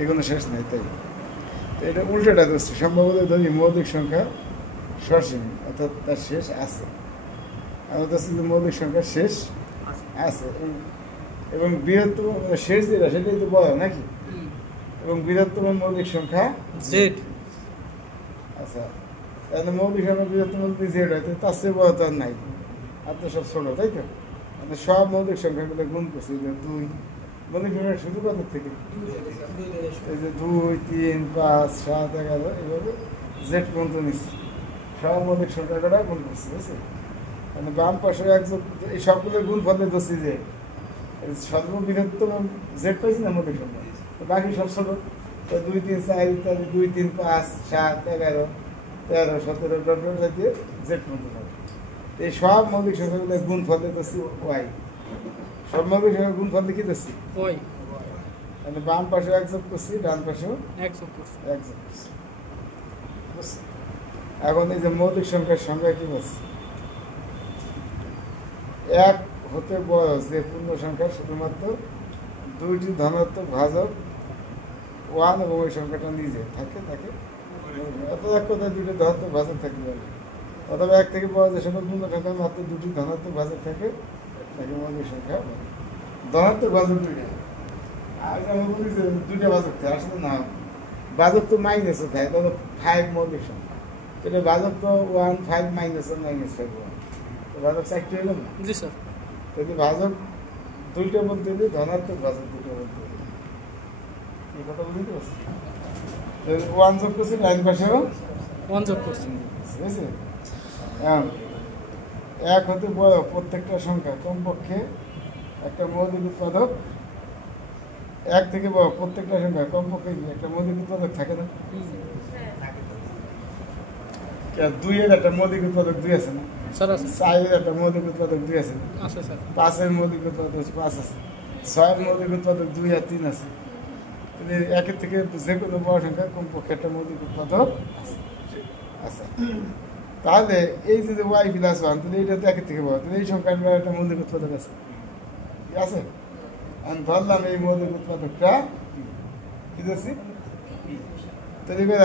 এগুলো শেষ নেই, তাই তো এটা উল্টোটা ধরছি, সম্ভবত ধরি মৌলিক সংখ্যা সসীম, অর্থাৎ তার শেষ আছে। আমরা ধরছি যে মৌলিক সংখ্যা শেষ আছে, এবং বৃহত্তম শেষ যেটা সেটাই তো বড় নাকি, এবং বৃহত্তম মৌলিক সংখ্যা জেড। আচ্ছা, তাহলে মৌলিক সংখ্যা বৃহত্তম যদি জেড হয় তার চেয়ে বড় তো আর নাই, আর তো সব ছোট, তাই তো? মানে সব মৌলিক সংখ্যাগুলো গুণ করছি, যে 2 মৌলিক সংখ্যা শুরু কত থেকে, এই যে 2, 3, 5, 7, 11 এইভাবে জেড পর্যন্ত নিচ্ছি, সব মৌলিক সংখ্যাগুলো গুণ করছি, বুঝছি? মানে বাম পাশে একজন এই সবগুলো গুণ ফলে ধরছি যে সর্ববৃহত্তম জেড পাইছি না মৌলিক সংখ্যা, বাকি সব ছোট, 2, 3, 4 ইত্যাদি, 2, 3, 5, 7, 11, 13, 17 জাতীয় জেড পর্যন্ত হবে। এই সব মৌলিক সংখ্যাগুলো গুণ ফলে ধরছি ওয়াই, সব মৌলিক সংখ্যা গুণ ফলে কি ধরছি ওয়াই, মানে বাম পাশে এক যোগ করছি, ডান পাশেও এক যোগ করছি। বুঝছি? এখন এই যে মৌলিক সংখ্যার সংখ্যা কি বলছি, এক হতে বড় যে পূর্ণ সংখ্যা শুধুমাত্র 2টি ধনাত্মক ভাজক 1 এবং ওই সংখ্যাটা নিজে থাকে তাকে, অথবা এক কথায় 2টি ধনাত্মক ভাজক থাকতে পারে, অথবা এক থেকে বড় যে সকল পূর্ণ সংখ্যা মাত্র 2টি ধনাত্মক ভাজক থাকে তাকে মৌলিক সংখ্যা বলে। ধনাত্মক ভাজক 2টা, আর আমরা বলি যে 2টা ভাজক থাকে, আসলে না, ভাজক তো মাইনাসও থাকে, তাহলে 5 মৌলিক সংখ্যা, এটা ভাজক তো 1, 5 মাইনাস 1, মাইনাস 5, 1, তো ভাজক 4টি হলো না? জি স্যার। যদি ভাজক 2টা বলতে হলে ধনাত্মক ভাজক 2টা বলতে হবে, এই কথা বুঝতে পারছি? 1 যোগ করছি, ডান পাশেও 1 যোগ করছি। বুঝেছে? এক হতে বড় প্রত্যেকটা সংখ্যা কমপক্ষে একটা মৌলিক উৎপাদক, এক থেকে বড় প্রত্যেকটা সংখ্যা কমপক্ষে একটা মৌলিক উৎপাদক থাকে না? 2-এর একটা মৌলিক উৎপাদক 2 আছে না? স্যার আছে। 4-এর একটা মৌলিক উৎপাদক 2 আছে না? আছে স্যার। 5-এর মৌলিক উৎপাদক 5 আছে, 6-এর মৌলিক উৎপাদক 2 আর 3 আছে। তাহলে 1-এর থেকে যে কোনো বড় সংখ্যা কমপক্ষে একটা মৌলিক উৎপাদক আছে। তাহলে এই যে y প্লাস 1, তাহলে এটা তো 1-এর থেকে বড়, তাহলে এই সংখ্যার একটা মৌলিক উৎপাদক আছে, ঠিক আছে? আমি ধরলাম এই মৌলিক উৎপাদকটা কি ধরছি, তাহলে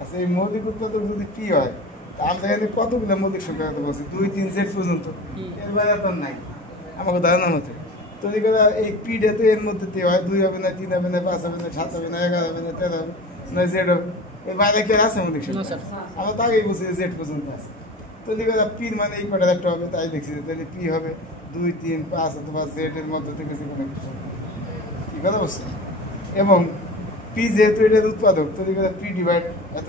আচ্ছা, এই মৌলিক উৎপাদক যদি পি হয়, তা আমরা এখানে কতগুলো মৌলিক সংখ্যা কথা বলছি, 2, 3 জেড পর্যন্ত, এর বাইরে তো নাই আমাকে ধারণা মতে। তো এই পিটা তো এর মধ্যে হয়, 2 হবে না, 3 হবে না, 5 হবে না, 7 হবে না, 11 হবে না, 13 হবে না, জেড হবে, এর বাইরে কে আছে মৌলিক সংখ্যা? আমরা তো আগেই বলছি জেড পর্যন্ত আছে। তো পির মানে এই কটার একটা হবে, তাই দেখছি তাহলে পি হবে 2, 3, 5 অথবা জেড এর মধ্যে থেকে যে কোনো কিছু, কি কথা বলছি? এবং পি যেহেতু এটার উৎপাদক, তো পি ডিভাইড এত,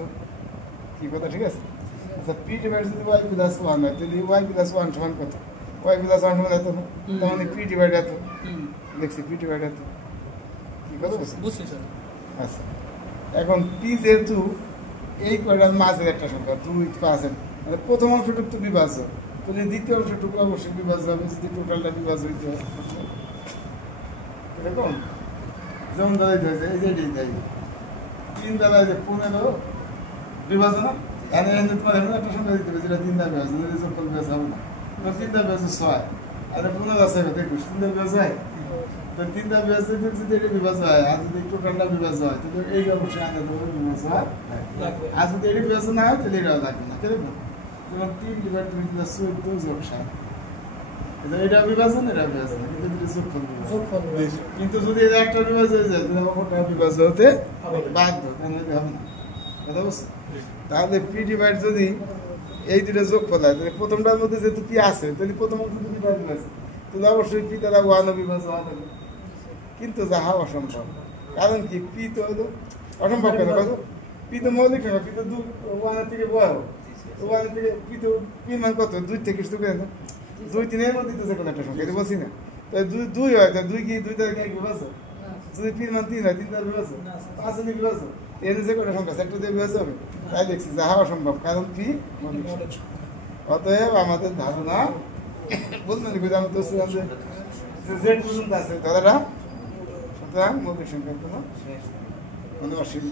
কি কথা, ঠিক আছে? আচ্ছা, পি ডিভাইড যদি ওয়াই প্লাস 1 হয়, তাহলে ওয়াই প্লাস 1 সমান কত? ওয়াই প্লাস 1 সমান এত না, তার মানে পি ডিভাইড এত, দেখছি পি ডিভাইড এত, কি কথা বলছি? বুঝছি স্যার। আচ্ছা, এখন পি যেহেতু এই কয়টার মাঝের একটা সংখ্যা 2, 5, মানে প্রথম অংশটুকু তো বিভাজ্য, তাহলে দ্বিতীয় অংশটুকু অবশ্যই বিভাজ্য হবে, যদি টোটালটা বিভাজ্য হইতে হয়। এরকম যেমন দাঁড়াইতে হয়েছে, এই যে এটাই তাই 3 দ্বারা যে 15 বিভাজন, এনে তোমার এমন একটা সংখ্যা দিতে হবে যেটা 3 দ্বারা বিভাজন, যদি যোগফল বিভাজন হবে না, 3 দ্বারা বিভাজন 6, আর 15 আছে 21, 3 দ্বারা বিভাজন হয়, তো 3 দ্বারা বিভাজন যদি এটা বিভাজন হয়, আর যদি টোটালটা বিভাজন হয়, তাহলে এই অবশ্যই আলাদা করে বিভাজন হয়, আর যদি এটা বিভাজন না হয় তাহলে এটাও লাগবে না, কেমন? যেমন 3 ডিভাইড 2 + 14 যোগ 7, এটা বিভাজন, এটা বিভাজন, কিন্তু যোগফল বিভাজন। কিন্তু যদি এটা একটা বিভাজন হয়ে যায়, তাহলে অপরটা বিভাজন হতে বাধ্য, তাহলে হবে না, কথা বুঝছো? তাহলে পি ডিভাইড যদি এই দুটো যোগফল হয়, তাহলে প্রথমটার মধ্যে যেহেতু পি আছে, তাহলে প্রথম অংশ যদি বিভাজন আছে, তাহলে অবশ্যই পি দ্বারা 1 বিভাজন হবে, কিন্তু যাহা অসম্ভব। কারণ কি, পি তো হলো অসম্ভব, কেন কথা, পি তো মৌলিক সংখ্যা, পি তো 1-এর থেকে বড়, 1-এর থেকে পি মান কত, 2 থেকে শুরু করে, 2, 3-এর মধ্যে তো যে কোনো একটা সংখ্যা, এটা বলছি না? তো 2 হয়, তো 2 কি 2 দ্বারা কি বিভাজন? যদি পির মান 3 হয়, 3 দ্বারা বিভাজন, 5 এর বিভাজন, এর যে কোনো সংখ্যা একটা দিয়ে বিভাজন হবে, তাই দেখছি যাহা অসম্ভব, কারণ পি মৌলিক সংখ্যা। অতএব আমাদের ধারণা বলবেন যে আমি তো জেড পর্যন্ত আছে, ধারাটা, সুতরাং মৌলিক সংখ্যার কোনো মানে অসুবিধা